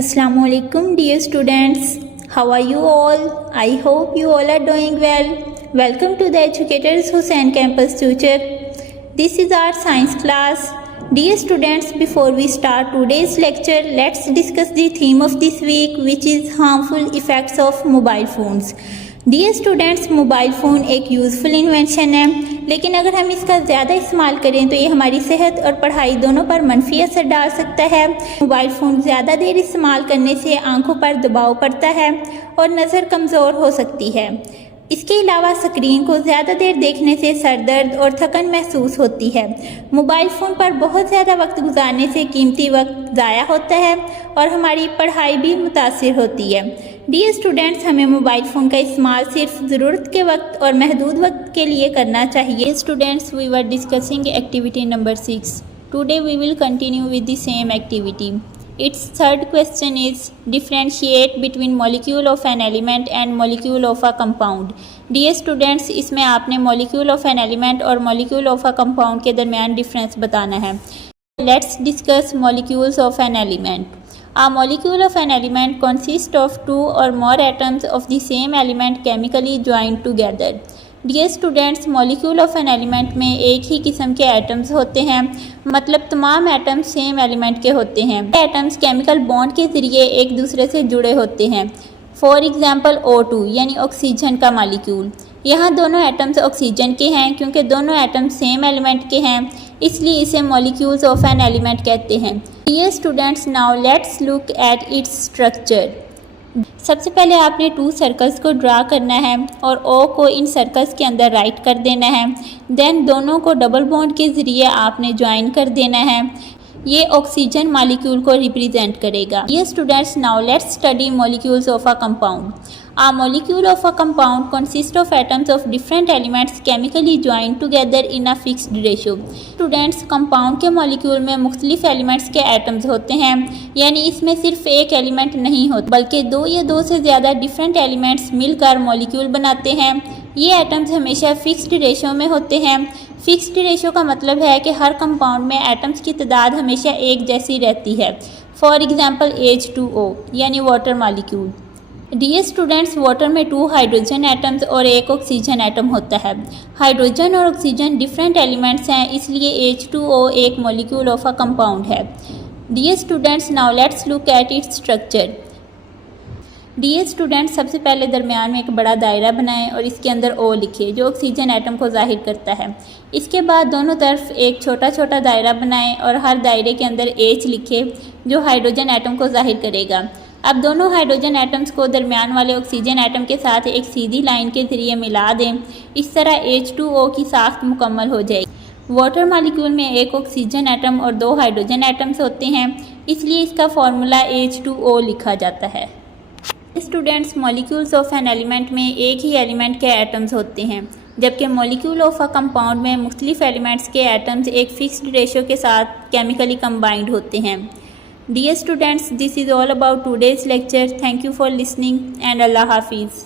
Assalamualaikum dear students, how are you all? I hope you all are doing well. Welcome to the Educators Hussain Campus Tutor. This is our science class. Dear students, before we start today's lecture, let's discuss the theme of this week, which is harmful effects of mobile phones. Dear students, mobile phone एक useful invention है, लेकिन अगर हम इसका ज़्यादा इस्तेमाल करें तो ये हमारी सेहत और पढ़ाई दोनों पर मनफी असर डाल सकता है। मोबाइल फ़ोन ज़्यादा देर इस्तेमाल करने से आंखों पर दबाव पड़ता है और नज़र कमज़ोर हो सकती है। इसके अलावा स्क्रीन को ज़्यादा देर देखने से सर दर्द और थकन महसूस होती है। मोबाइल फ़ोन पर बहुत ज़्यादा वक्त गुजारने से कीमती वक्त ज़ाया होता है और हमारी पढ़ाई भी मुतासिर होती है। डियर स्टूडेंट्स, हमें मोबाइल फ़ोन का इस्तेमाल सिर्फ ज़रूरत के वक्त और महदूद वक्त के लिए करना चाहिए। Students, we were discussing activity number 6. Today we will continue with the same activity. Its third question is differentiate between molecule of an element and molecule of a compound. Dear students, इसमें आपने molecule of an element और molecule of a compound के दरमियान difference बताना है. Let's discuss molecules of an element. A molecule of an element consists of two or more atoms of the same element chemically joined together. Dear students, molecule of an element में एक ही किस्म के atoms होते हैं, मतलब तमाम atoms same element के होते हैं। एटम्स केमिकल बॉन्ड के ज़रिए एक दूसरे से जुड़े होते हैं। फॉर एग्जांपल O2 यानी ऑक्सीजन का मॉलिक्यूल। यहाँ दोनों एटम्स ऑक्सीजन के हैं, क्योंकि दोनों एटम्स सेम एलिमेंट के हैं, इसलिए इसे मॉलिक्यूल्स ऑफ एन एलिमेंट कहते हैं। Dear students, now let's look at its structure. सबसे पहले आपने 2 सर्कल्स को ड्रा करना है और O को इन सर्कल्स के अंदर राइट कर देना है। देन दोनों को डबल बॉन्ड के ज़रिए आपने ज्वाइन कर देना है। ये ऑक्सीजन मॉलिक्यूल को रिप्रेजेंट करेगा। ये students, now let's study molecules of a compound. A molecule of a compound consists of atoms of different elements chemically joined together in a fixed ratio. Students, compound के molecule में मुख्तलिफ elements के atoms होते हैं, यानी इसमें सिर्फ एक एलिमेंट नहीं होता, बल्कि 2 या 2 से ज़्यादा डिफरेंट एलिमेंट्स मिलकर मॉलिक्यूल बनाते हैं। ये एटम्स हमेशा फिक्स्ड रेशो में होते हैं। फिक्स्ड रेशो का मतलब है कि हर कंपाउंड में एटम्स की तादाद हमेशा एक जैसी रहती है। फॉर एग्जाम्पल H2O यानी water molecule. Dear students, water में 2 हाइड्रोजन एटम्स और 1 ऑक्सीजन एटम होता है। हाइड्रोजन और ऑक्सीजन डिफरेंट एलिमेंट्स हैं, इसलिए H2O एक मॉलिक्यूल ऑफ अ कंपाउंड है। Dear students, now let's look at its structure. Dear students, सबसे पहले दरमियान में एक बड़ा दायरा बनाएं और इसके अंदर O लिखें, जो ऑक्सीजन एटम को जाहिर करता है। इसके बाद दोनों तरफ एक छोटा छोटा दायरा बनाएं और हर दायरे के अंदर H लिखें, जो हाइड्रोजन एटम को जाहिर करेगा। अब दोनों हाइड्रोजन एटम्स को दरमियान वाले ऑक्सीजन एटम के साथ एक सीधी लाइन के ज़रिए मिला दें। इस तरह H2O की साख्त मुकम्मल हो जाएगी। वाटर मॉलिक्यूल में 1 ऑक्सीजन एटम और 2 हाइड्रोजन एटम्स होते हैं, इसलिए इसका फार्मूला H2O लिखा जाता है। Students, molecules of an element में एक ही एलिमेंट के एटम्स होते हैं, जबकि मॉलिक्यूल ऑफ अ कंपाउंड में मुख्तलिफ एलिमेंट्स के एटम्स एक फिक्स्ड रेशो के साथ केमिकली कंबाइंड होते हैं। Dear students, this is all about today's lecture. Thank you for listening and Allah Hafiz.